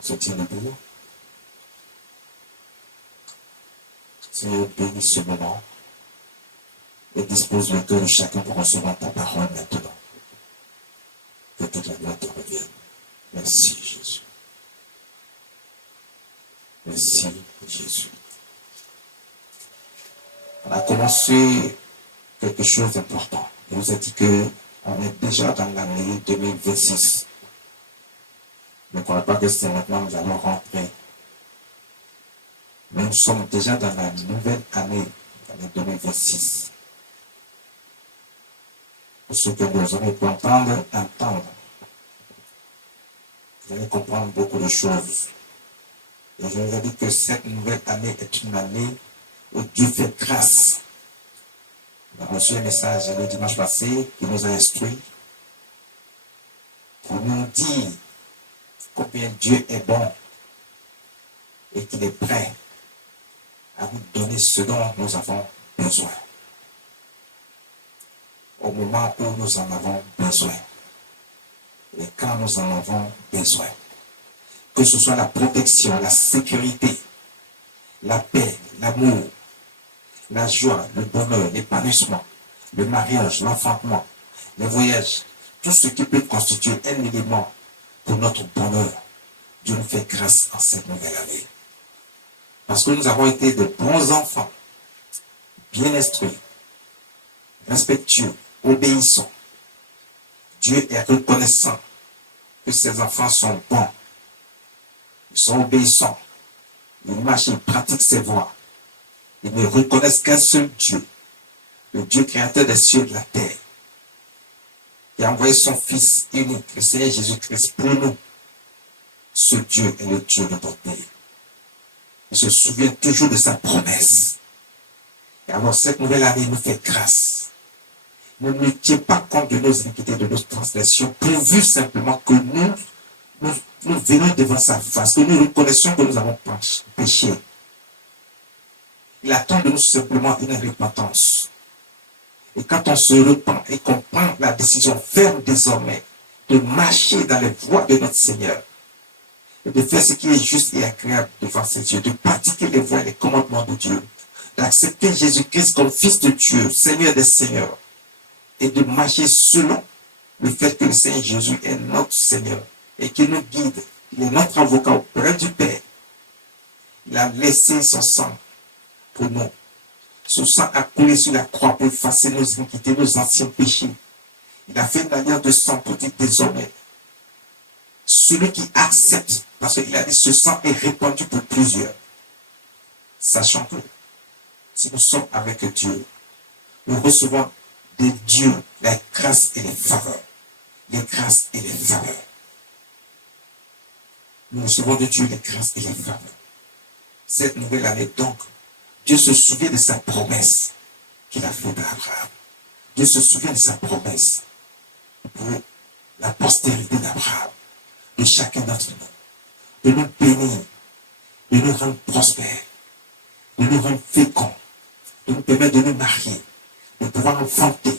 On se tient debout. Seigneur, bénis ce moment et dispose le cœur de chacun pour recevoir ta parole maintenant. Que toute la gloire te revienne. Merci Jésus. Merci Jésus. On a commencé quelque chose d'important. Il nous a dit qu'on est déjà dans l'année 2026. Ne croyez pas que c'est maintenant que nous allons rentrer. Mais nous sommes déjà dans la nouvelle année, l'année 2026. Pour ceux que nous aurons pu entendre, vous allez comprendre beaucoup de choses. Et je vous ai dit que cette nouvelle année est une année où Dieu fait grâce. On a reçu un message le dimanche passé qui nous a instruits pour nous dire combien Dieu est bon et qu'il est prêt à nous donner ce dont nous avons besoin. Au moment où nous en avons besoin. Et quand nous en avons besoin. Que ce soit la protection, la sécurité, la paix, l'amour, la joie, le bonheur, l'épanouissement, le mariage, l'enfantement, les voyages, tout ce qui peut constituer un élément pour notre bonheur. Dieu nous fait grâce en cette nouvelle année. Parce que nous avons été de bons enfants, bien instruits, respectueux, obéissants. Dieu est reconnaissant que ses enfants sont bons. Ils sont obéissants. Ils marchent, ils pratiquent ses voies. Ils ne reconnaissent qu'un seul Dieu, le Dieu créateur des cieux et de la terre, qui a envoyé son Fils unique, le Seigneur Jésus-Christ, pour nous. Ce Dieu est le Dieu de bonté. Il se souvient toujours de sa promesse. Et alors cette nouvelle année nous fait grâce. Ne nous tient pas compte de nos iniquités, de nos transgressions, pourvu simplement que nous venons devant sa face, que nous reconnaissons que nous avons péché. Il attend de nous simplement une repentance. Et quand on se repent et qu'on prend la décision ferme désormais de marcher dans les voies de notre Seigneur, et de faire ce qui est juste et agréable devant ses yeux, de pratiquer les voies et les commandements de Dieu, d'accepter Jésus-Christ comme Fils de Dieu, Seigneur des Seigneurs, et de marcher selon le fait que le Seigneur Jésus est notre Seigneur et qu'il nous guide. Il est notre avocat auprès du Père. Il a laissé son sang pour nous. Son sang a coulé sur la croix pour effacer nos iniquités, nos anciens péchés. Il a fait une alliance de sang pour dire désormais, celui qui accepte, parce qu'il a dit ce sang est répandu pour plusieurs. Sachant que si nous sommes avec Dieu, nous recevons de Dieu la grâce et les faveurs. Les grâces et les faveurs. Nous recevons de Dieu les grâces et les faveurs. Cette nouvelle année, donc, Dieu se souvient de sa promesse qu'il a faite à Abraham. Dieu se souvient de sa promesse pour la postérité d'Abraham, de chacun d'entre nous, de nous bénir, de nous rendre prospères, de nous rendre féconds, de nous permettre de nous marier, de pouvoir enfanter,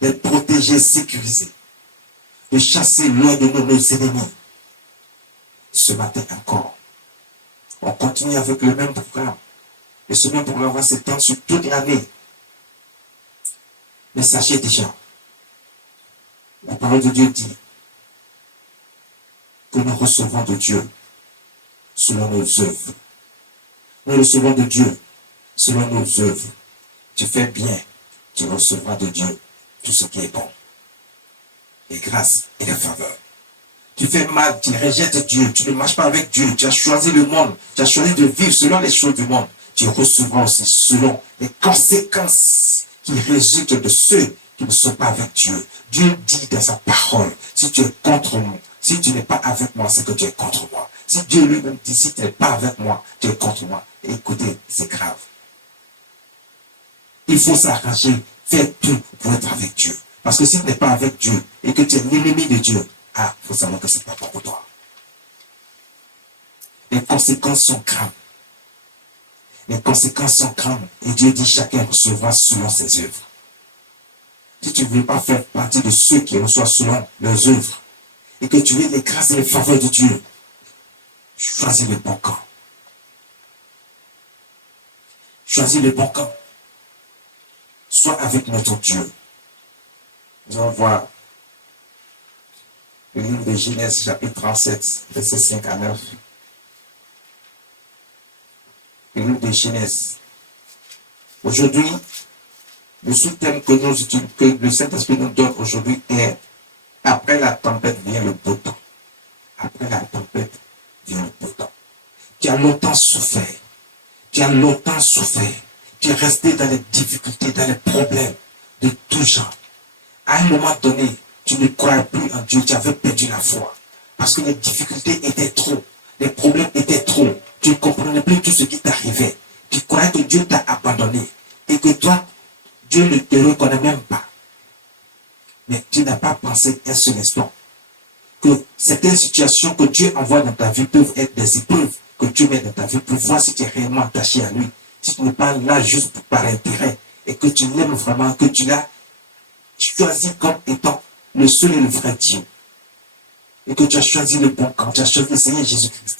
d'être protégés, sécurisés, de chasser loin de nous nos ennemis. Ce matin encore, on continue avec le même programme. Et ce même programme va s'étendre sur toute l'année. Mais sachez déjà, la parole de Dieu dit que nous recevons de Dieu selon nos œuvres. Nous recevons de Dieu selon nos œuvres. Tu fais bien, tu recevras de Dieu tout ce qui est bon. Les grâces et les faveurs. Tu fais mal, tu rejettes Dieu, tu ne marches pas avec Dieu, tu as choisi le monde, tu as choisi de vivre selon les choses du monde. Tu recevras aussi selon les conséquences qui résultent de ceux qui ne sont pas avec Dieu. Dieu dit dans sa parole, si tu es contre moi, si tu n'es pas avec moi, c'est que tu es contre moi. Si Dieu lui-même dit, si tu n'es pas avec moi, tu es contre moi. Et écoutez, c'est grave. Il faut s'arranger, faire tout pour être avec Dieu. Parce que si tu n'es pas avec Dieu et que tu es l'ennemi de Dieu, il faut savoir que ce n'est pas bon pour toi. Les conséquences sont graves. Les conséquences sont grandes. Et Dieu dit chacun recevra selon ses œuvres. Si tu ne veux pas faire partie de ceux qui reçoivent selon leurs œuvres, et que tu veux les grâces et les faveurs de Dieu, choisis le bon camp. Choisis le bon camp. Sois avec notre Dieu. Nous allons voir le livre de Genèse, chapitre 37, versets 5 à 9. Le livre de Genèse. Aujourd'hui, le sous-thème que le Saint-Esprit nous donne aujourd'hui est « Après la tempête vient le beau temps ». Après la tempête vient le beau temps. Tu as longtemps souffert. Tu as longtemps souffert. Tu es resté dans les difficultés, dans les problèmes de tout genre. À un moment donné, tu ne croyais plus en Dieu, tu avais perdu la foi. Parce que les difficultés étaient trop, les problèmes étaient trop. Tu ne comprenais plus tout ce qui t'arrivait. Tu croyais que Dieu t'a abandonné et que toi, Dieu ne te reconnaît même pas. Mais tu n'as pas pensé un seul instant que certaines situations que Dieu envoie dans ta vie peuvent être des épreuves que Dieu met dans ta vie pour voir si tu es réellement attaché à lui. Si tu n'es pas là juste par intérêt et que tu l'aimes vraiment, que tu l'as choisi comme étant le seul et le vrai Dieu. Et que tu as choisi le bon camp, tu as choisi le Seigneur Jésus-Christ.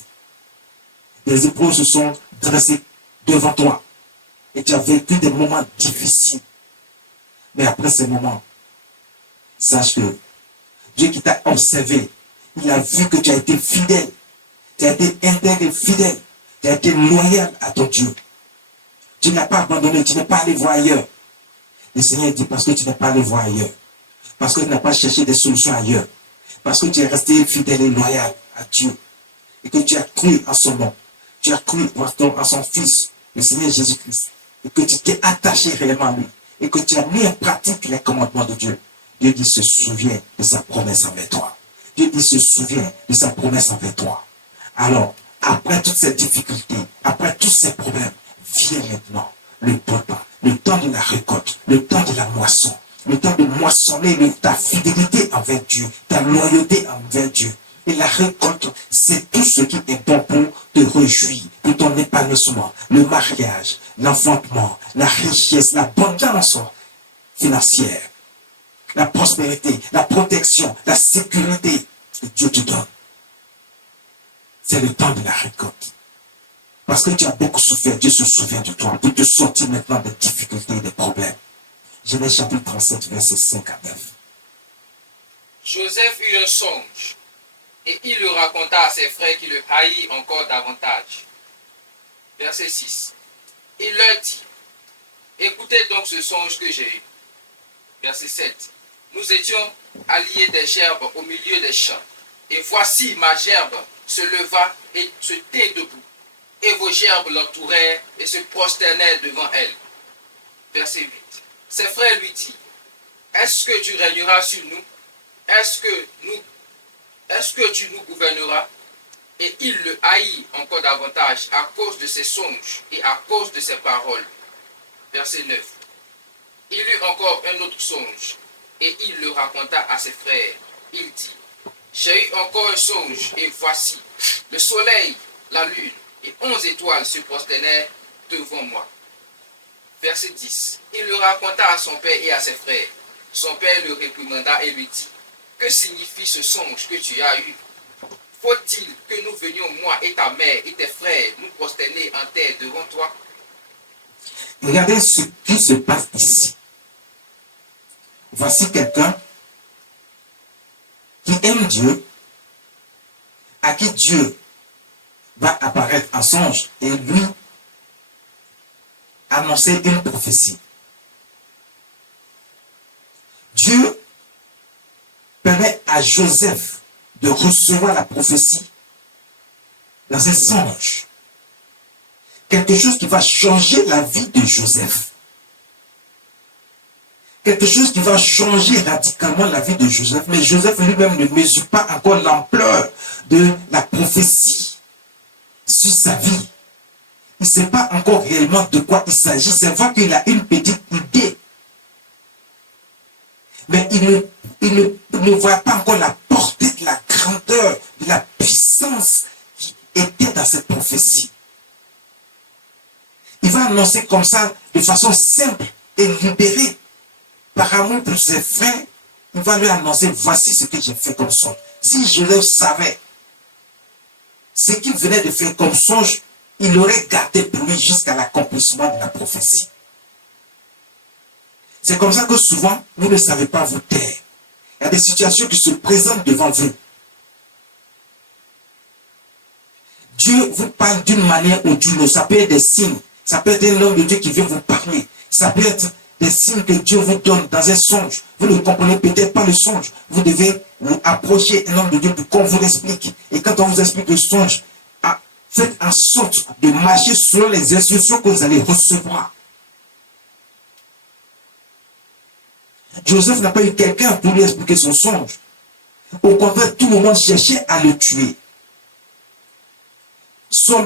Les épreuves se sont dressées devant toi. Et tu as vécu des moments difficiles. Mais après ces moments, sache que Dieu qui t'a observé, il a vu que tu as été fidèle. Tu as été intègre et fidèle. Tu as été loyal à ton Dieu. Tu n'as pas abandonné, tu n'es pas allé voir ailleurs. Le Seigneur dit parce que tu n'es pas allé voir ailleurs. Parce que tu n'as pas cherché des solutions ailleurs. Parce que tu es resté fidèle et loyal à Dieu. Et que tu as cru en son nom. Tu as cru en son Fils, le Seigneur Jésus-Christ. Et que tu t'es attaché réellement à lui. Et que tu as mis en pratique les commandements de Dieu. Dieu dit se souvient de sa promesse envers toi. Dieu dit se souvient de sa promesse envers toi. Alors, après toutes ces difficultés, après tous ces problèmes, vient maintenant le temps de la récolte, le temps de la moisson, le temps de moissonner ta fidélité envers Dieu, ta loyauté envers Dieu. Et la récolte, c'est tout ce qui est bon pour te réjouir, pour ton épanouissement, le mariage, l'enfantement, la richesse, l'abondance financière, la prospérité, la protection, la sécurité que Dieu te donne. C'est le temps de la récolte. Parce que tu as beaucoup souffert, Dieu se souvient de toi pour te sortir maintenant des difficultés et des problèmes. Genèse chapitre 37, versets 5 à 9. Joseph eut un songe, et il le raconta à ses frères qui le haïrent encore davantage. Verset 6. Il leur dit, écoutez donc ce songe que j'ai eu. Verset 7. Nous étions alliés des gerbes au milieu des champs, et voici ma gerbe se leva et se tint debout. Et vos gerbes l'entourèrent et se prosternèrent devant elle. Verset 8. Ses frères lui dirent, est-ce que tu régneras sur nous? Est-ce que tu nous gouverneras? Et il le haït encore davantage à cause de ses songes et à cause de ses paroles. Verset 9. Il eut encore un autre songe et il le raconta à ses frères. Il dit, j'ai eu encore un songe et voici, le soleil, la lune, et 11 étoiles se prosternèrent devant moi. Verset 10. Il le raconta à son père et à ses frères. Son père le réprimanda et lui dit, que signifie ce songe que tu as eu? Faut-il que nous venions, moi et ta mère et tes frères, nous prosterner en terre devant toi? Regardez ce qui se passe ici. Voici quelqu'un qui aime Dieu, à qui Dieu va apparaître en songe et lui annoncer une prophétie. Dieu permet à Joseph de recevoir la prophétie dans un songe. Quelque chose qui va changer la vie de Joseph. Quelque chose qui va changer radicalement la vie de Joseph. Mais Joseph lui-même ne mesure pas encore l'ampleur de la prophétie sur sa vie. Il ne sait pas encore réellement de quoi il s'agit. C'est vrai qu'il a une petite idée. Mais il ne voit pas encore la portée de la grandeur, de la puissance qui était dans cette prophétie. Il va annoncer comme ça, de façon simple et libérée, par amour pour ses frères, il va lui annoncer, voici ce que j'ai fait comme songe. Si je le savais, ce qu'il venait de faire comme songe, il aurait gardé pour lui jusqu'à l'accomplissement de la prophétie. C'est comme ça que souvent, vous ne savez pas vous taire. Il y a des situations qui se présentent devant vous. Dieu vous parle d'une manière ou d'une autre. Ça peut être des signes. Ça peut être un homme de Dieu qui vient vous parler. Ça peut être des signes que Dieu vous donne dans un songe. Vous ne comprenez peut-être pas le songe. Vous devez vous approcher un homme de Dieu pour qu'on vous l'explique. Et quand on vous explique le songe, faites en sorte de marcher selon les instructions que vous allez recevoir. Joseph n'a pas eu quelqu'un pour lui expliquer son songe. Au contraire, tout le monde cherchait à le tuer.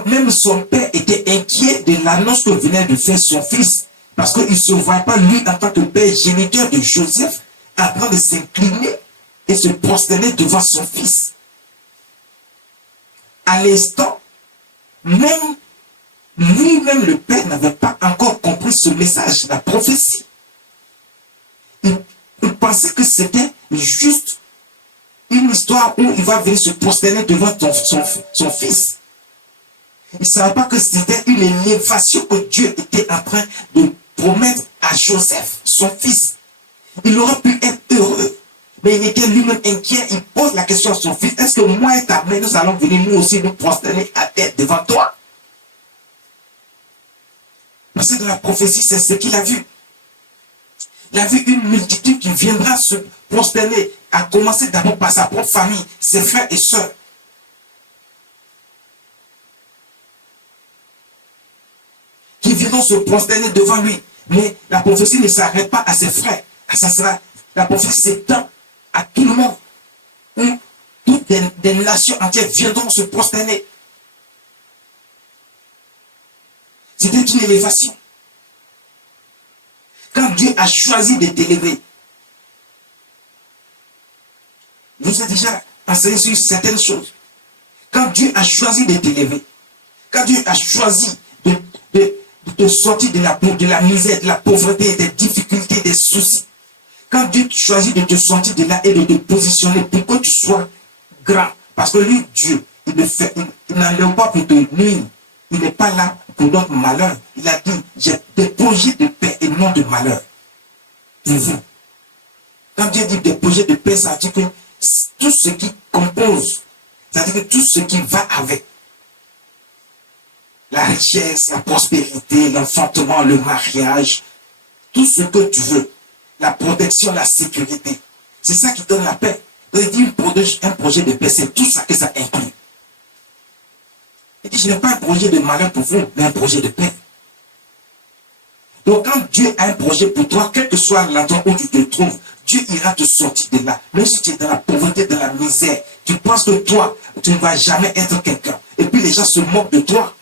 Même son père était inquiet de l'annonce que venait de faire son fils. Parce qu'il ne se voit pas, lui, en tant que père géniteur de Joseph, en train de s'incliner et se prosterner devant son fils. À l'instant, même lui-même, le père, n'avait pas encore compris ce message, la prophétie. Il pensait que c'était juste une histoire où il va venir se prosterner devant son fils. Il ne savait pas que c'était une élévation que Dieu était en train de promettre à Joseph, son fils. Il aurait pu être heureux, mais il était lui-même inquiet. Il pose la question à son fils, est-ce que moi et ta mère, nous allons venir nous aussi nous prosterner à tête devant toi? Parce que dans la prophétie, c'est ce qu'il a vu. Il a vu une multitude qui viendra se prosterner, à commencer d'abord par sa propre famille, ses frères et sœurs. Qui viendront se prosterner devant lui. Mais la prophétie ne s'arrête pas à ses frères. La prophétie s'étend à tout le monde. Toutes des nations entières viendront se prosterner. C'était une élévation. Quand Dieu a choisi de t'élever, je vous ai déjà enseigné sur certaines choses. Quand Dieu a choisi de t'élever, quand Dieu a choisi de te sortir de la misère, de la pauvreté, des difficultés, des soucis, quand Dieu choisit de te sortir de là et de te positionner pour que tu sois grand, parce que lui, Dieu, il n'enlève pas pour te nuire. Il n'est pas là pour notre malheur. Il a dit, j'ai des projets de paix et non de malheur pour vous. Quand Dieu dit des projets de paix, ça veut dire que tout ce qui compose, ça veut dire que tout ce qui va avec, la richesse, la prospérité, l'enfantement, le mariage, tout ce que tu veux, la protection, la sécurité, c'est ça qui donne la paix. Donc il dit un projet de paix, c'est tout ça que ça inclut. Il dit, je n'ai pas un projet de malheur pour vous, mais un projet de paix. Donc quand Dieu a un projet pour toi, quel que soit l'endroit où tu te trouves, Dieu ira te sortir de là. Même si tu es dans la pauvreté, dans la misère, tu penses que toi, tu ne vas jamais être quelqu'un. Et puis les gens se moquent de toi.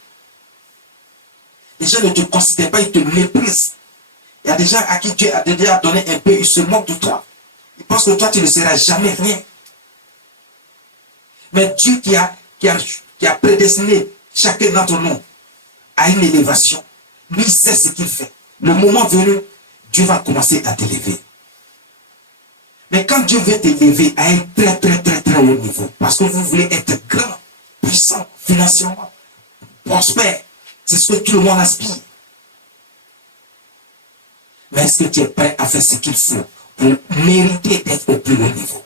Les gens ne te considèrent pas, ils te méprisent. Il y a des gens à qui Dieu a déjà donné un peu, ils se moquent de toi. Ils pensent que toi, tu ne seras jamais rien. Mais Dieu qui a prédestiné chacun d'entre nous à une élévation, lui sait ce qu'il fait. Le moment venu, Dieu va commencer à t'élever. Mais quand Dieu veut t'élever à un très très très très haut niveau, parce que vous voulez être grand, puissant, financièrement, prospère, c'est ce que tout le monde aspire. Mais est-ce que tu es prêt à faire ce qu'il faut pour mériter d'être au plus haut niveau?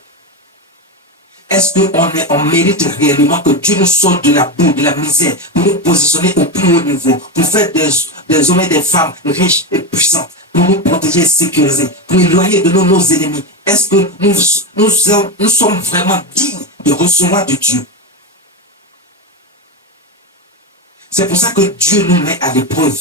Est-ce qu'on mérite réellement que Dieu nous sorte de la boue, de la misère, pour nous positionner au plus haut niveau, pour faire des hommes et des femmes riches et puissantes, pour nous protéger et sécuriser, pour éloigner de nous nos ennemis? Est-ce que nous sommes vraiment dignes de recevoir de Dieu? C'est pour ça que Dieu nous met à l'épreuve.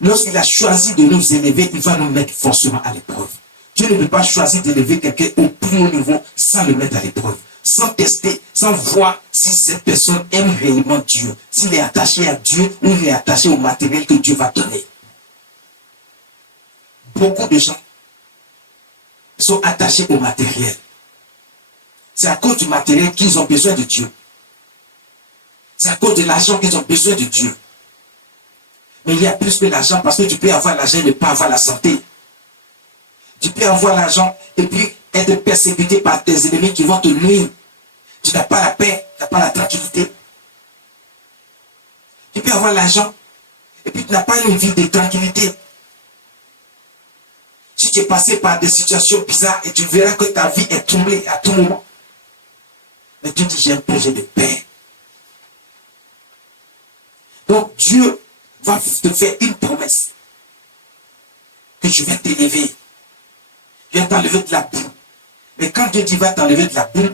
Lorsqu'il a choisi de nous élever, il va nous mettre forcément à l'épreuve. Dieu ne peut pas choisir d'élever quelqu'un au plus haut niveau sans le mettre à l'épreuve, sans tester, sans voir si cette personne aime réellement Dieu, s'il est attaché à Dieu ou il est attaché au matériel que Dieu va donner. Beaucoup de gens sont attachés au matériel. C'est à cause du matériel qu'ils ont besoin de Dieu. C'est à cause de l'argent qu'ils ont besoin de Dieu. Mais il y a plus que l'argent, parce que tu peux avoir l'argent et ne pas avoir la santé. Tu peux avoir l'argent et puis être persécuté par tes ennemis qui vont te nuire. Tu n'as pas la paix, tu n'as pas la tranquillité. Tu peux avoir l'argent et puis tu n'as pas une vie de tranquillité. Si tu es passé par des situations bizarres et tu verras que ta vie est troublée à tout moment. Mais tu dis, j'ai un projet de paix. Donc Dieu va te faire une promesse. Que je vais t'élever. Je vais t'enlever de la boue. Mais quand Dieu dit va t'enlever de la boue,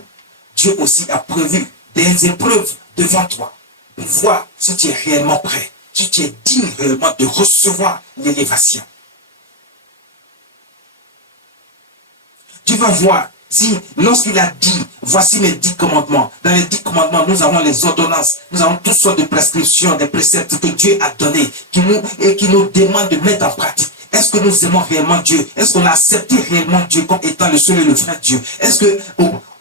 Dieu aussi a prévu des épreuves devant toi. Pour voir si tu es réellement prêt. Si tu es digne réellement de recevoir l'élévation. Tu vas voir si, lorsqu'il a dit, voici mes 10 commandements. Dans les 10 commandements, nous avons les ordonnances. Nous avons toutes sortes de prescriptions, des préceptes que Dieu a donnés, qui nous demandent de mettre en pratique. Est-ce que nous aimons réellement Dieu? Est-ce qu'on a accepté réellement Dieu comme étant le seul et le vrai Dieu? Est-ce que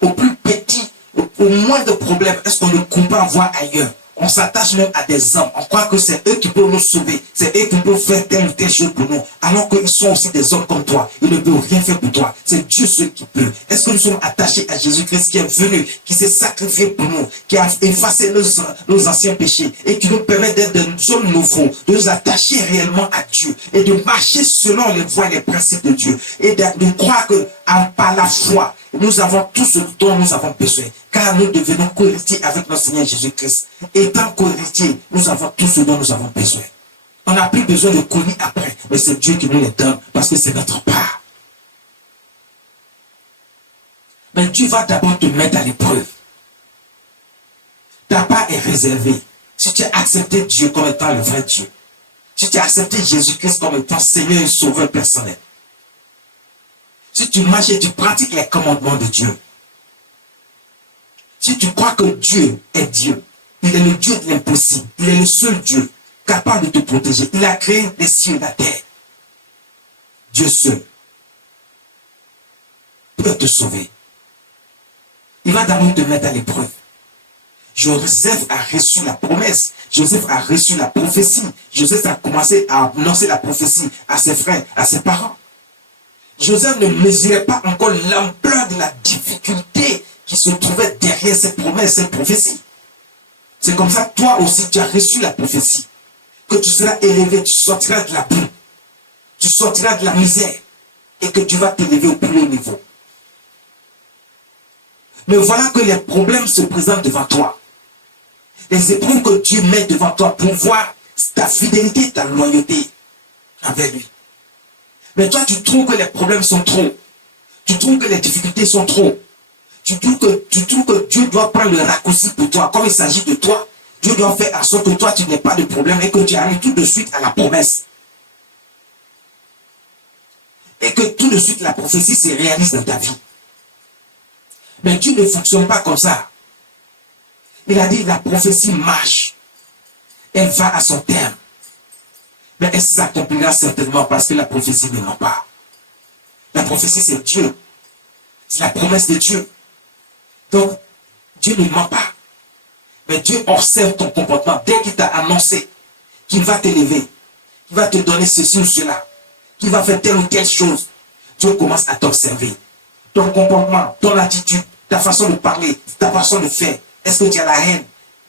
au plus petit, au moindre problème, est-ce qu'on ne compte pas voir ailleurs? On s'attache même à des hommes. On croit que c'est eux qui peuvent nous sauver. C'est eux qui peuvent faire telle ou telle chose pour nous. Alors qu'ils sont aussi des hommes comme toi. Ils ne peuvent rien faire pour toi. C'est Dieu seul qui peut. Est-ce que nous sommes attachés à Jésus-Christ qui est venu, qui s'est sacrifié pour nous, qui a effacé nos anciens péchés et qui nous permet d'être des hommes nouveaux, de nous attacher réellement à Dieu et de marcher selon les voies et les principes de Dieu et de croire que par la foi, nous avons tout ce dont nous avons besoin. Car nous devenons co-héritiers avec notre Seigneur Jésus-Christ. Étant co-héritiers, nous avons tout ce dont nous avons besoin. On n'a plus besoin de courir après. Mais c'est Dieu qui nous les donne parce que c'est notre part. Mais Dieu va d'abord te mettre à l'épreuve. Ta part est réservée. Si tu as accepté Dieu comme étant le vrai Dieu. Si tu as accepté Jésus-Christ comme étant Seigneur et Sauveur personnel. Si tu marches et tu pratiques les commandements de Dieu. Si tu crois que Dieu est Dieu, il est le Dieu de l'impossible, il est le seul Dieu capable de te protéger. Il a créé les cieux et la terre. Dieu seul peut te sauver. Il va d'abord te mettre à l'épreuve. Joseph a reçu la promesse. Joseph a reçu la prophétie. Joseph a commencé à annoncer la prophétie à ses frères, à ses parents. Joseph ne mesurait pas encore l'ampleur de la difficulté qui se trouvait derrière cette promesse, cette prophétie. C'est comme ça, toi aussi, tu as reçu la prophétie. Que tu seras élevé, tu sortiras de la boue. Tu sortiras de la misère. Et que tu vas t'élever au plus haut niveau. Mais voilà que les problèmes se présentent devant toi. Les épreuves que Dieu met devant toi pour voir ta fidélité, ta loyauté envers lui. Mais toi, tu trouves que les problèmes sont trop. Tu trouves que les difficultés sont trop. Tu trouves que Dieu doit prendre le raccourci pour toi. Comme il s'agit de toi, Dieu doit faire en sorte que toi, tu n'aies pas de problème et que tu arrives tout de suite à la promesse. Et que tout de suite, la prophétie se réalise dans ta vie. Mais Dieu ne fonctionne pas comme ça. Il a dit, la prophétie marche. Elle va à son terme. Mais elle s'accomplira certainement parce que la prophétie ne ment pas. La prophétie, c'est Dieu. C'est la promesse de Dieu. Donc, Dieu ne ment pas. Mais Dieu observe ton comportement. Dès qu'il t'a annoncé qu'il va t'élever, qu'il va te donner ceci ou cela, qu'il va faire telle ou telle chose, Dieu commence à t'observer. Ton comportement, ton attitude, ta façon de parler, ta façon de faire. Est-ce que tu as la haine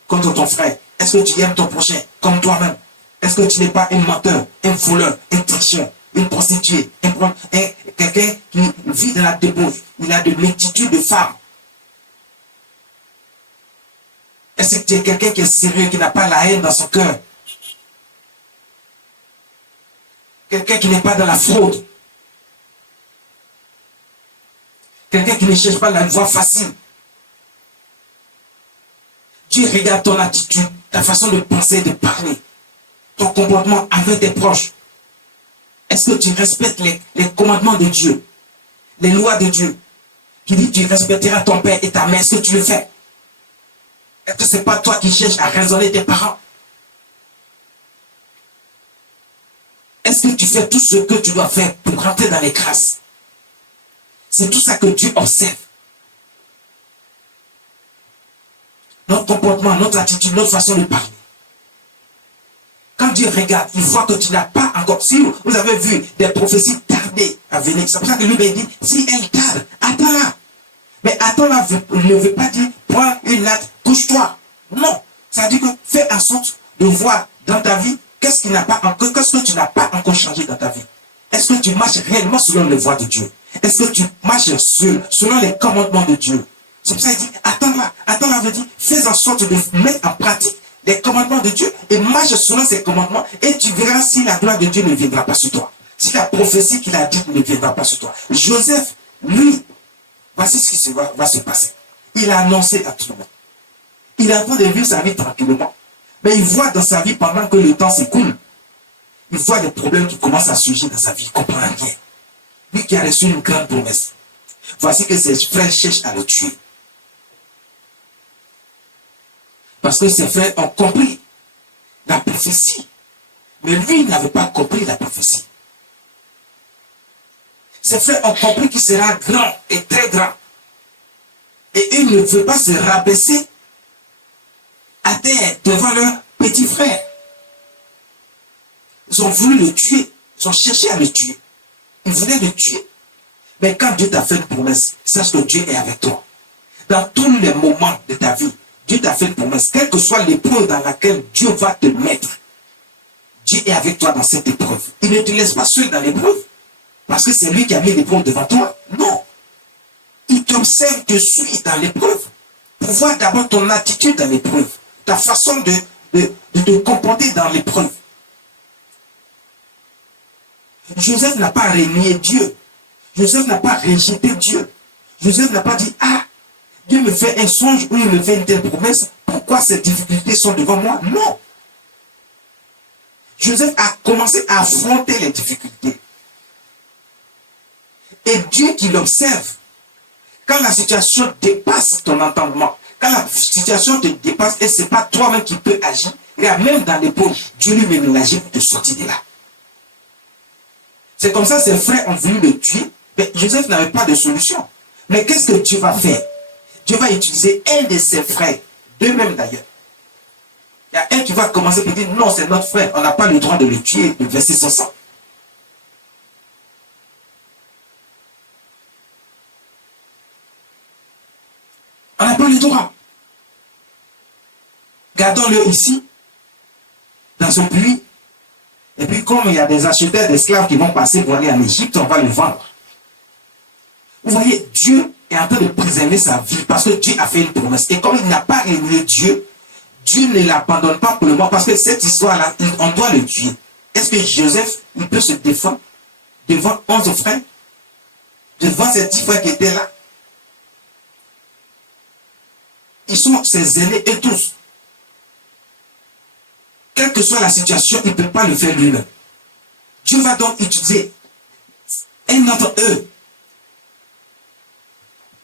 contre ton frère? Est-ce que tu aimes ton prochain comme toi-même? Est-ce que tu n'es pas un menteur, un voleur, un tricheur, une prostituée, quelqu'un qui vit dans la débauche? Il a de multitudes de femmes. Est-ce que tu es quelqu'un qui est sérieux, qui n'a pas la haine dans son cœur? Quelqu'un qui n'est pas dans la fraude? Quelqu'un qui ne cherche pas la voie facile? Dieu regarde ton attitude, ta façon de penser, de parler, ton comportement avec tes proches. Est-ce que tu respectes les commandements de Dieu, les lois de Dieu, qui dit que tu respecteras ton père et ta mère? Est-ce que tu le fais? Est-ce que ce n'est pas toi qui cherches à raisonner tes parents? Est-ce que tu fais tout ce que tu dois faire pour rentrer dans les grâces? C'est tout ça que Dieu observe. Notre comportement, notre attitude, notre façon de parler. Quand Dieu regarde, il voit que tu n'as pas encore. Si vous avez vu des prophéties tarder à venir, c'est pour ça que lui m'a dit, si elles tardent, garde, attends là. Mais attends là ne veut pas dire prends une latte, couche-toi. Non. Ça veut dire que fais en sorte de voir dans ta vie qu'est-ce que tu n'as pas encore changé dans ta vie. Est-ce que tu marches réellement selon les voies de Dieu? Est-ce que tu marches selon les commandements de Dieu? C'est pour ça qu'il dit, attends là veut dire, fais en sorte de mettre en pratique les commandements de Dieu et marche selon ces commandements et tu verras si la gloire de Dieu ne viendra pas sur toi. Si la prophétie qu'il a dite ne viendra pas sur toi. Joseph, lui, voici ce qui va se passer. Il a annoncé à tout le monde. Il est en train de vivre sa vie tranquillement. Mais il voit dans sa vie, pendant que le temps s'écoule, il voit des problèmes qui commencent à surgir dans sa vie. Il ne comprend rien. Lui qui a reçu une grande promesse. Voici que ses frères cherchent à le tuer. Parce que ses frères ont compris la prophétie. Mais lui, il n'avait pas compris la prophétie. Ses frères ont compris qu'il sera grand et très grand. Et il ne veut pas se rabaisser à terre devant leur petit frère. Ils ont voulu le tuer. Ils ont cherché à le tuer. Ils voulaient le tuer. Mais quand Dieu t'a fait une promesse, sache que Dieu est avec toi. Dans tous les moments de ta vie, Dieu t'a fait une promesse. Quelle que soit l'épreuve dans laquelle Dieu va te mettre, Dieu est avec toi dans cette épreuve. Il ne te laisse pas seul dans l'épreuve. Parce que c'est lui qui a mis l'épreuve devant toi. Non. Il t'observe, te suit dans l'épreuve. Pour voir d'abord ton attitude dans l'épreuve. Ta façon de te comporter dans l'épreuve. Joseph n'a pas renié Dieu. Joseph n'a pas rejeté Dieu. Joseph n'a pas dit, Dieu me fait un songe ou il me fait une telle promesse. Pourquoi ces difficultés sont devant moi? Non. Joseph a commencé à affronter les difficultés. Et Dieu qui l'observe, quand la situation dépasse ton entendement, quand la situation te dépasse et ce n'est pas toi-même qui peux agir, regarde, même dans l'épreuve, Dieu lui-même agit pour te sortir de là. C'est comme ça que ses frères ont voulu le tuer, mais Joseph n'avait pas de solution. Mais qu'est-ce que Dieu va faire? Dieu va utiliser un de ses frères, d'eux-mêmes d'ailleurs. Il y a un qui va commencer à dire, non, c'est notre frère, on n'a pas le droit de le tuer, de verser son sang. On n'a pas le droit. Gardons-le ici, dans ce puits. Et puis comme il y a des acheteurs d'esclaves qui vont passer pour aller en Égypte, on va le vendre. Vous voyez, Dieu est en train de préserver sa vie parce que Dieu a fait une promesse. Et comme il n'a pas renié Dieu, Dieu ne l'abandonne pas pour le moment parce que cette histoire-là, on doit le tuer. Est-ce que Joseph, il peut se défendre devant 11 frères? Devant ces 10 frères qui étaient là? Ils sont ses aînés et tous. Quelle que soit la situation, il ne peut pas le faire lui-même. Dieu va donc utiliser un d'entre eux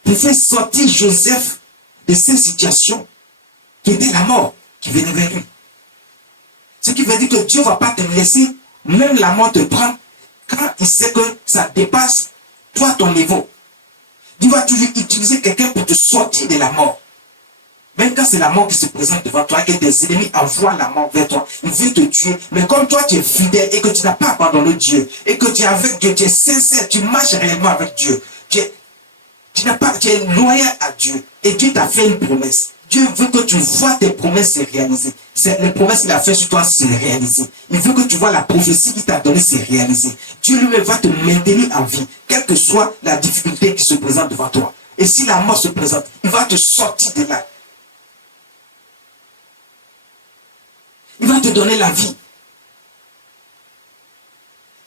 pour faire sortir Joseph de cette situation qui était la mort qui venait vers lui. Ce qui veut dire que Dieu ne va pas te laisser, même la mort te prend, quand il sait que ça dépasse toi, ton niveau. Dieu va toujours utiliser quelqu'un pour te sortir de la mort. Même quand c'est la mort qui se présente devant toi et que tes ennemis envoient la mort vers toi, ils veulent te tuer. Mais comme toi, tu es fidèle et que tu n'as pas abandonné Dieu, et que tu es avec Dieu, tu es sincère, tu marches réellement avec Dieu, tu es loyal à Dieu, et Dieu t'a fait une promesse. Dieu veut que tu vois tes promesses se réaliser. Les promesses qu'il a faites sur toi se réaliser. Il veut que tu vois la prophétie qu'il t'a donnée se réaliser. Dieu lui-même va te maintenir en vie, quelle que soit la difficulté qui se présente devant toi. Et si la mort se présente, il va te sortir de là. Il va te donner la vie.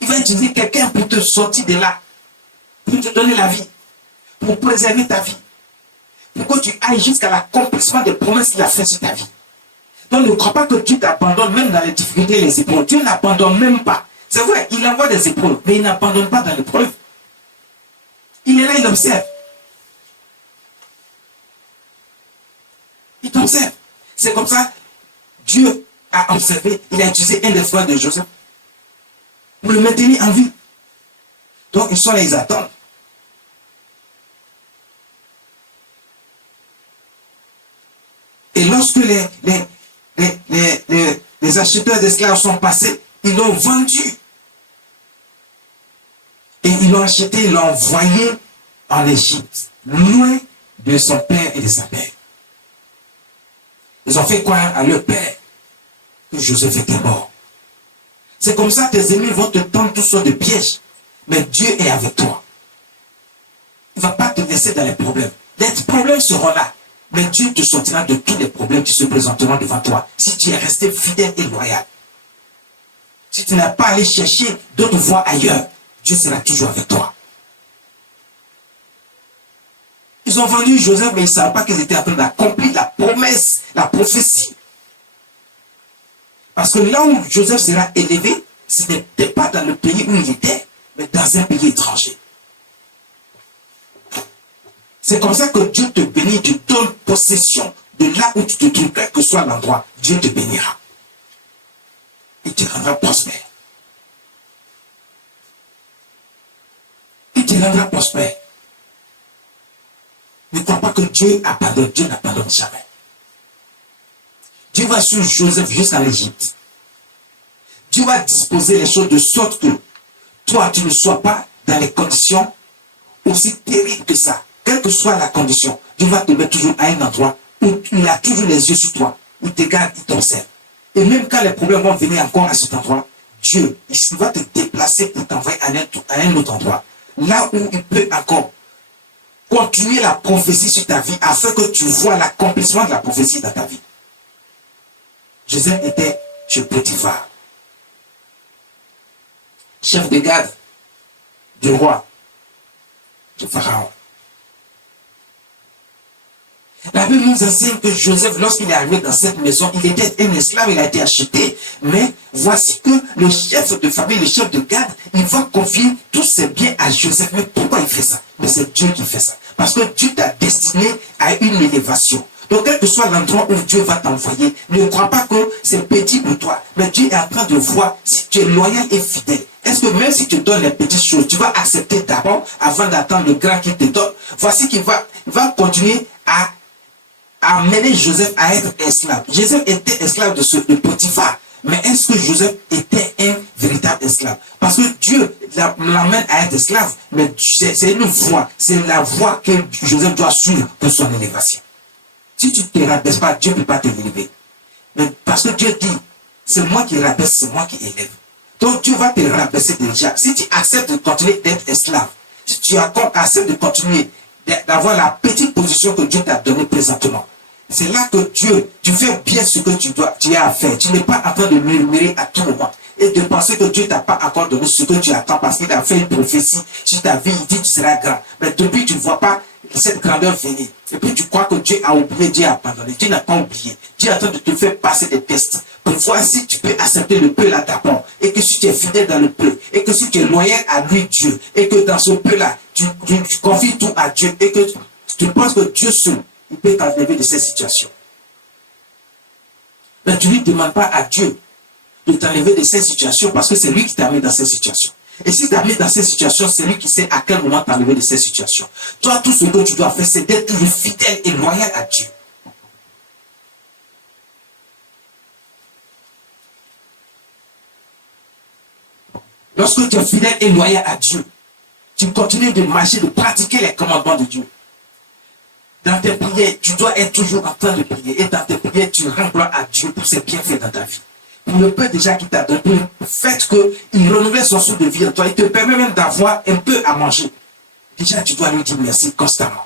Il va utiliser quelqu'un pour te sortir de là. Pour te donner la vie. Pour préserver ta vie. Pour que tu ailles jusqu'à l'accomplissement des promesses qu'il a faites sur ta vie. Donc ne crois pas que Dieu t'abandonne même dans les difficultés et les épreuves. Dieu n'abandonne même pas. C'est vrai, il envoie des épreuves, mais il n'abandonne pas dans l'épreuve. Il est là, il observe. Il t'observe. C'est comme ça, Dieu a observé, il a utilisé un des frères de Joseph pour le maintenir en vie. Donc ils sont là, ils attendent. Et lorsque les acheteurs d'esclaves sont passés, ils l'ont vendu. Et ils l'ont acheté, ils l'ont envoyé en Égypte, loin de son père et de sa mère. Ils ont fait croire à leur père que Joseph était mort. C'est comme ça que tes ennemis vont te tendre toutes sortes de pièges. Mais Dieu est avec toi. Il ne va pas te laisser dans les problèmes. Les problèmes seront là. Mais Dieu te sortira de tous les problèmes qui se présenteront devant toi. Si tu es resté fidèle et loyal. Si tu n'as pas allé chercher d'autres voies ailleurs, Dieu sera toujours avec toi. Ils ont vendu Joseph, mais ils ne savaient pas qu'ils étaient en train d'accomplir la promesse, la prophétie. Parce que là où Joseph sera élevé, ce n'était pas dans le pays où il était, mais dans un pays étranger. C'est comme ça que Dieu te bénit, tu donnes possession de là où tu te trouves, quel que soit l'endroit, Dieu te bénira. Il te rendra prospère. Il te rendra prospère. Ne crois pas que Dieu abandonne. Dieu n'abandonne jamais. Dieu va suivre Joseph jusqu'à l'Égypte. Dieu va disposer les choses de sorte que toi, tu ne sois pas dans les conditions aussi terribles que ça. Quelle que soit la condition, Dieu va te mettre toujours à un endroit où il a toujours les yeux sur toi. Il te garde, il t'observe. Et même quand les problèmes vont venir encore à cet endroit, Dieu, il va te déplacer pour t'envoyer à un autre endroit. Là où il peut encore continuer la prophétie sur ta vie afin que tu vois l'accomplissement de la prophétie dans ta vie. Joseph était chez Potiphar, chef de garde du roi, de Pharaon. La Bible nous enseigne que Joseph, lorsqu'il est arrivé dans cette maison, il était un esclave, il a été acheté. Mais voici que le chef de famille, le chef de garde, il va confier tous ses biens à Joseph. Mais pourquoi il fait ça? Mais c'est Dieu qui fait ça. Parce que Dieu t'a destiné à une élévation. Donc, quel que soit l'endroit où Dieu va t'envoyer, ne crois pas que c'est petit pour toi. Mais Dieu est en train de voir si tu es loyal et fidèle. Est-ce que même si tu donnes les petites choses, tu vas accepter d'abord avant d'attendre le grand qui te donne? Voici qu'il va continuer à amener Joseph à être esclave. Joseph était esclave de Potiphar. Mais est-ce que Joseph était un véritable esclave? Parce que Dieu l'amène à être esclave, mais c'est une voie. C'est la voie que Joseph doit suivre pour son élévation. Si tu ne te rabaisses pas, Dieu ne peut pas t'élever. Mais parce que Dieu dit, c'est moi qui rabaisse, c'est moi qui élève. Donc Dieu va te rabaisser déjà. Si tu acceptes de continuer d'être esclave, si tu acceptes de continuer d'avoir la petite position que Dieu t'a donnée présentement, c'est là que Dieu, tu fais bien ce que tu as à faire. Tu n'es pas en train de murmurer à tout moment et de penser que Dieu ne t'a pas encore donné ce que tu attends parce qu'il a fait une prophétie sur ta vie, il dit que tu seras grand. Mais depuis, tu ne vois pas cette grandeur venir. Et puis tu crois que Dieu a oublié, Dieu a abandonné. Dieu n'a pas oublié. Dieu est en train de te faire passer des tests pour voir si tu peux accepter le peu là d'abord. Et que si tu es fidèle dans le peu, et que si tu es loyal à lui, Dieu, et que dans ce peu là, tu confies tout à Dieu, et que tu penses que Dieu seul, il peut t'enlever de ces situations. Mais tu ne lui demandes pas à Dieu de t'enlever de ces situations parce que c'est lui qui t'a mis dans ces situations. Et si tu as mis dans ces situations, c'est lui qui sait à quel moment t'enlever de ces situations. Toi, tout ce que tu dois faire, c'est d'être toujours fidèle et loyal à Dieu. Lorsque tu es fidèle et loyal à Dieu, tu continues de marcher, de pratiquer les commandements de Dieu. Dans tes prières, tu dois être toujours en train de prier. Et dans tes prières, tu rends gloire à Dieu pour ses bienfaits dans ta vie. Pour le peu déjà qu'il t'a donné, pour le fait qu'il renouvelle son souffle de vie en toi, il te permet même d'avoir un peu à manger. Déjà, tu dois lui dire merci constamment.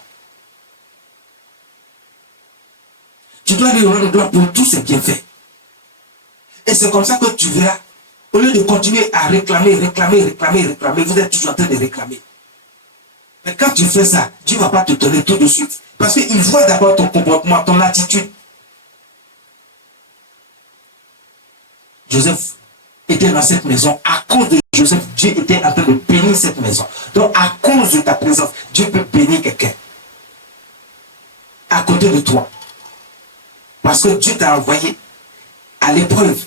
Tu dois lui rendre gloire pour tous ses bienfaits. Et c'est comme ça que tu verras, au lieu de continuer à réclamer, vous êtes toujours en train de réclamer. Mais quand tu fais ça, Dieu ne va pas te donner tout de suite. Parce qu'il voit d'abord ton comportement, ton attitude. Joseph était dans cette maison. À cause de Joseph, Dieu était en train de bénir cette maison. Donc, à cause de ta présence, Dieu peut bénir quelqu'un. À côté de toi. Parce que Dieu t'a envoyé à l'épreuve.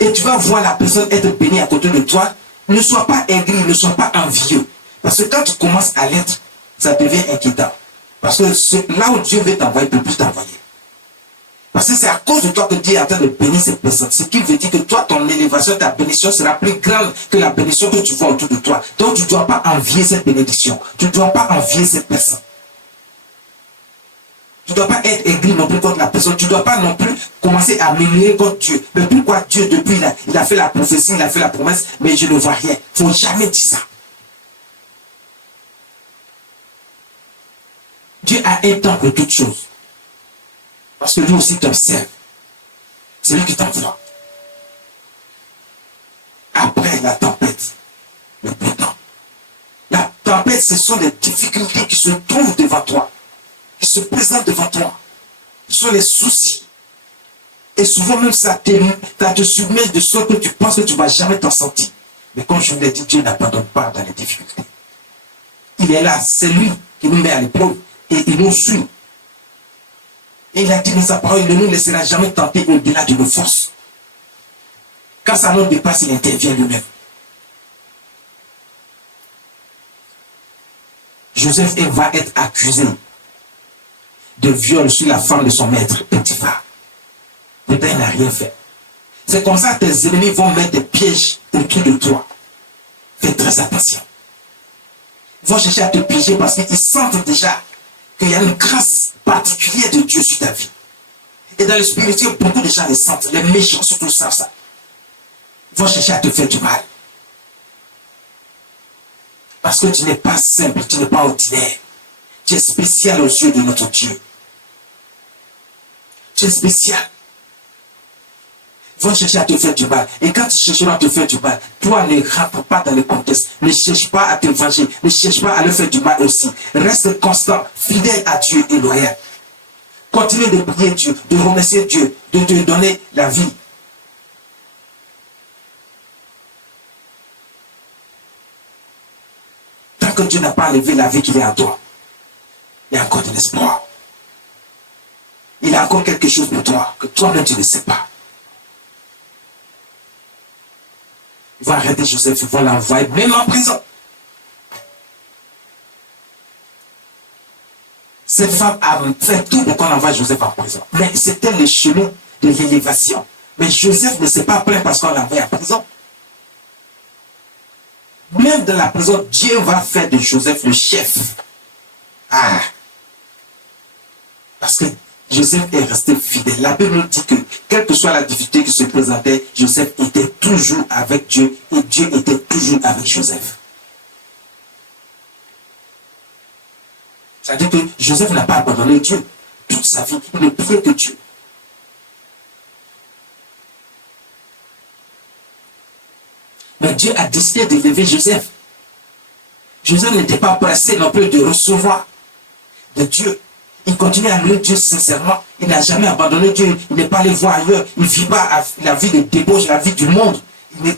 Et tu vas voir la personne être bénie à côté de toi. Ne sois pas aigri, ne sois pas envieux. Parce que quand tu commences à l'être, ça devient inquiétant. Parce que là où Dieu veut t'envoyer, il ne peut plus t'envoyer. Parce Parce que c'est à cause de toi que Dieu est en train de bénir cette personne. Ce qui veut dire que toi, ton élévation, ta bénédiction sera plus grande que la bénédiction que tu vois autour de toi. Donc tu ne dois pas envier cette bénédiction. Tu ne dois pas envier cette personne. Tu ne dois pas être aigri non plus contre la personne. Tu ne dois pas non plus commencer à murmurer contre Dieu. Mais pourquoi Dieu, depuis, il a fait la prophétie, il a fait la promesse, mais je ne vois rien. Il ne faut jamais dire ça. Dieu a un temps pour toutes choses. Parce que lui aussi t'observe. C'est lui qui t'envoie. Après la tempête, le beau temps. La tempête, ce sont les difficultés qui se trouvent devant toi, qui se présentent devant toi. Ce sont les soucis. Et souvent même ça te submerge de sorte que tu penses que tu ne vas jamais t'en sortir. Mais comme je vous l'ai dit, Dieu n'abandonne pas dans les difficultés. Il est là, c'est lui qui nous met à l'épreuve et il nous suit. Et il a dit dans sa parole, il ne nous laissera jamais tenter au-delà de nos forces. Quand ça nous dépasse, il intervient lui-même. Joseph va être accusé de viol sur la femme de son maître, Potiphar. Pourtant, il n'a rien fait. C'est comme ça que tes ennemis vont mettre des pièges autour de toi. Fais très attention. Ils vont chercher à te piéger parce qu'ils sentent déjà qu'il y a une grâce particulière de Dieu sur ta vie. Et dans le spirituel, beaucoup de gens le sentent. Les méchants surtout savent ça. Ils vont chercher à te faire du mal. Parce que tu n'es pas simple, tu n'es pas ordinaire. Tu es spécial aux yeux de notre Dieu. Tu es spécial. Ils vont chercher à te faire du mal. Et quand ils chercheront à te faire du mal, toi ne rentre pas dans le contexte. Ne cherche pas à te venger. Ne cherche pas à leur faire du mal aussi. Reste constant, fidèle à Dieu et loyal. Continue de prier Dieu, de remercier Dieu, de te donner la vie. Tant que Dieu n'a pas enlevé la vie qu'il est en toi, il y a encore de l'espoir. Il a encore quelque chose pour toi que toi-même tu ne sais pas. Ils vont arrêter Joseph, ils vont l'envoyer même en prison. Cette femme a fait tout pour qu'on envoie Joseph en prison. Mais c'était le chemin de l'élévation. Mais Joseph ne s'est pas plaint parce qu'on l'a envoyé en prison. Même dans la prison, Dieu va faire de Joseph le chef. Ah! Parce que Joseph est resté fidèle. La Bible nous dit que, quelle que soit la difficulté qui se présentait, Joseph était toujours avec Dieu et Dieu était toujours avec Joseph. C'est-à-dire que Joseph n'a pas abandonné Dieu toute sa vie. Il ne priait que Dieu. Mais Dieu a décidé d'élever Joseph. Joseph n'était pas pressé non plus de recevoir de Dieu. Il continue à louer Dieu sincèrement. Il n'a jamais abandonné Dieu. Il n'est pas allé voir ailleurs. Il ne vit pas la vie de débauche, la vie du monde. Il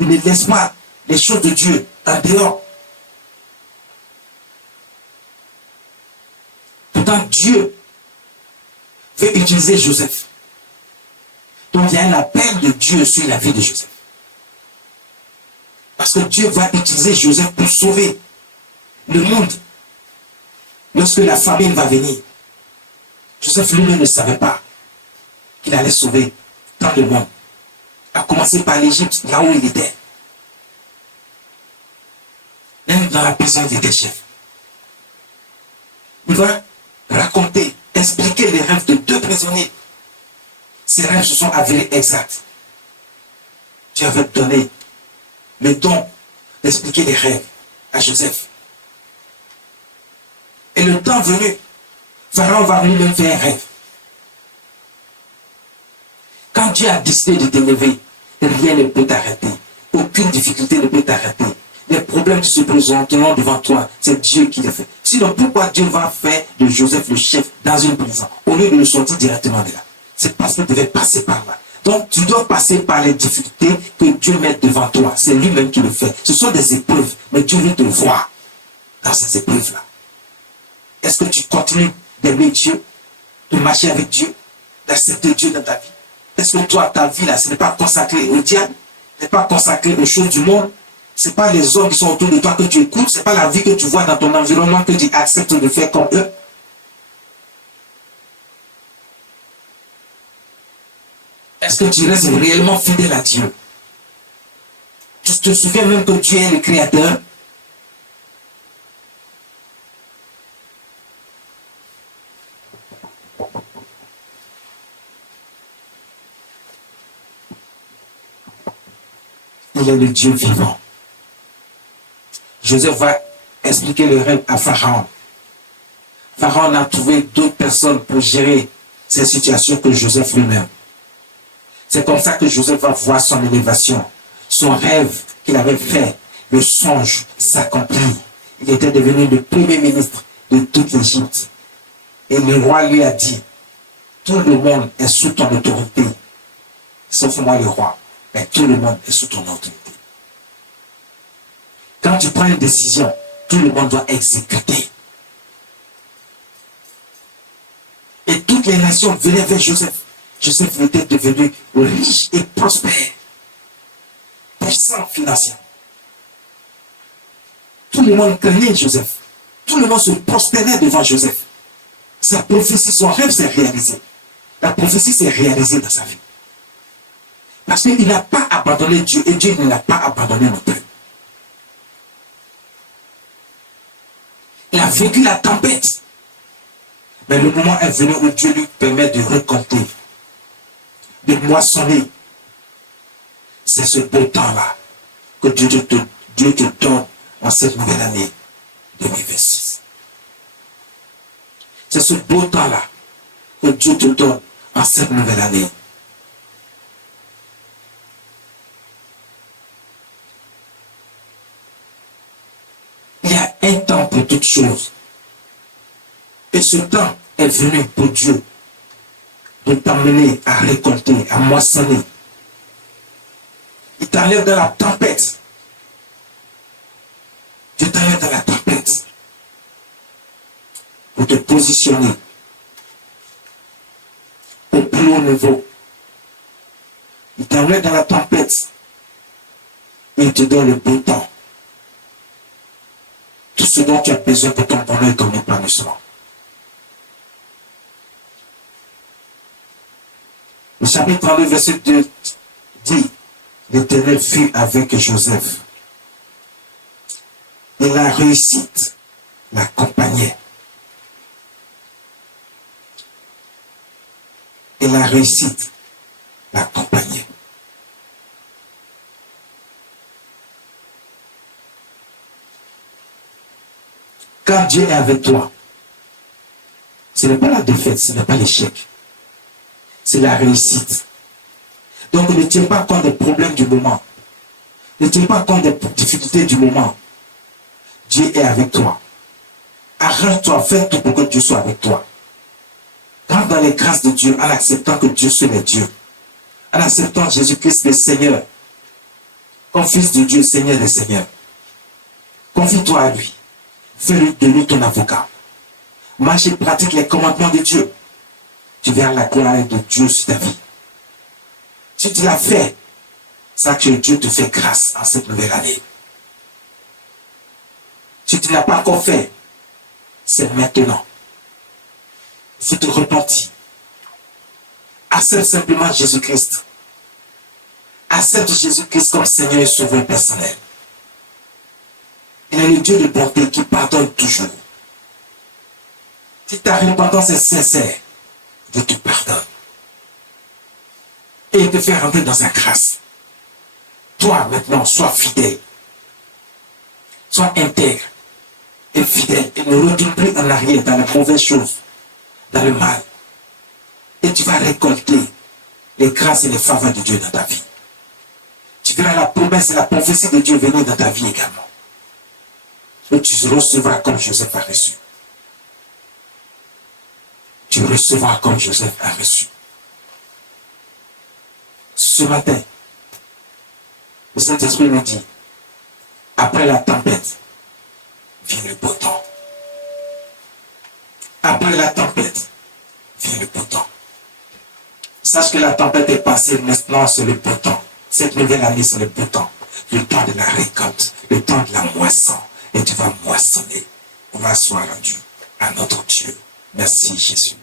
ne laisse pas les choses de Dieu en dehors. Pourtant, Dieu veut utiliser Joseph. Donc, il y a un appel de Dieu sur la vie de Joseph. Parce que Dieu va utiliser Joseph pour sauver le monde. Lorsque la famine va venir, Joseph lui-même ne savait pas qu'il allait sauver tant de monde. À commencer par l'Égypte, là où il était. Même dans la prison, il était chef. Il va raconter, expliquer les rêves de 2 prisonniers. Ces rêves se sont avérés exacts. Dieu avait donné le don d'expliquer les rêves à Joseph. Et le temps venu, Pharaon va lui-même faire un rêve. Quand Dieu a décidé de t'élever, rien ne peut t'arrêter. Aucune difficulté ne peut t'arrêter. Les problèmes qui se présenteront devant toi, c'est Dieu qui les fait. Sinon, pourquoi Dieu va faire de Joseph le chef dans une prison, au lieu de le sortir directement de là? C'est parce qu'il devait passer par là. Donc, tu dois passer par les difficultés que Dieu met devant toi. C'est lui-même qui le fait. Ce sont des épreuves, mais Dieu veut te voir dans ces épreuves-là. Est-ce que tu continues d'aimer Dieu, de marcher avec Dieu, d'accepter Dieu dans ta vie? Est-ce que toi, ta vie, là, ce n'est pas consacré au diable, ce n'est pas consacré aux choses du monde? Ce n'est pas les hommes qui sont autour de toi que tu écoutes, ce n'est pas la vie que tu vois dans ton environnement que tu acceptes de faire comme eux. Est-ce que tu restes réellement fidèle à Dieu? Tu te souviens même que Dieu est le Créateur? Il est le Dieu vivant. Joseph va expliquer le rêve à Pharaon. Pharaon a trouvé d'autres personnes pour gérer ces situations que Joseph lui-même. C'est comme ça que Joseph va voir son élévation. Son rêve qu'il avait fait, le songe s'accomplit. Il était devenu le premier ministre de toute l'Égypte. Et le roi lui a dit, tout le monde est sous ton autorité, sauf moi le roi. Mais tout le monde est sous ton autorité. Quand tu prends une décision, tout le monde doit exécuter. Et toutes les nations venaient vers Joseph. Joseph était devenu riche et prospère, puissant financièrement. Tout le monde craignait Joseph. Tout le monde se prosternait devant Joseph. Sa prophétie, son rêve s'est réalisé. La prophétie s'est réalisée dans sa vie. Parce qu'il n'a pas abandonné Dieu et Dieu ne l'a pas abandonné non plus. Il a vécu la tempête. Mais le moment est venu où Dieu lui permet de récolter, de moissonner. C'est ce beau temps-là que Dieu te donne en cette nouvelle année 2026. C'est ce beau temps-là que Dieu te donne en cette nouvelle année. Il y a un temps pour toutes choses. Et ce temps est venu pour Dieu de t'emmener à récolter, à moissonner. Il t'enlève dans la tempête. Dieu t'enlève dans la tempête pour te positionner au plus haut niveau. Il t'enlève dans la tempête et il te donne le beau temps. Tout ce dont tu as besoin pour ton bonheur et ton épanouissement. Le chapitre 32, verset 2 dit, l'Éternel fut avec Joseph. Et la réussite l'accompagnait. Et la réussite l'accompagnait. Quand Dieu est avec toi, ce n'est pas la défaite, ce n'est pas l'échec. C'est la réussite. Donc ne tiens pas compte des problèmes du moment. Ne tiens pas compte des difficultés du moment. Dieu est avec toi. Arrange-toi, fais tout pour que Dieu soit avec toi. Rentre dans les grâces de Dieu en acceptant que Dieu seul est Dieu. En acceptant Jésus-Christ le Seigneur. Comme Fils de Dieu, Seigneur des Seigneurs. Confie-toi à lui. Fais-lui de lui ton avocat. Marche et pratique les commandements de Dieu. Tu verras la gloire de Dieu sur ta vie. Si tu l'as fait, sache que Dieu te fait grâce en cette nouvelle année. Si tu ne l'as pas encore fait, c'est maintenant. Si tu te repentis, accepte simplement Jésus-Christ. Accepte Jésus-Christ comme Seigneur et Sauveur personnel. Il est le Dieu de bonté qui pardonne toujours. Si ta repentance est sincère, Dieu te pardonne. Et il te fait rentrer dans sa grâce. Toi, maintenant, sois fidèle. Sois intègre et fidèle. Et ne retourne plus en arrière dans les mauvaises choses, dans le mal. Et tu vas récolter les grâces et les faveurs de Dieu dans ta vie. Tu verras la promesse et la prophétie de Dieu venir dans ta vie également. Et tu recevras comme Joseph a reçu. Tu recevras comme Joseph a reçu. Ce matin, le Saint-Esprit nous dit, après la tempête, vient le beau temps. Après la tempête, vient le beau temps. Sache que la tempête est passée, maintenant c'est le beau temps. Cette nouvelle année, c'est le beau temps. Le temps de la récolte, le temps de la moisson. Et tu vas moissonner. On va soit rendu à notre Dieu. Merci Jésus.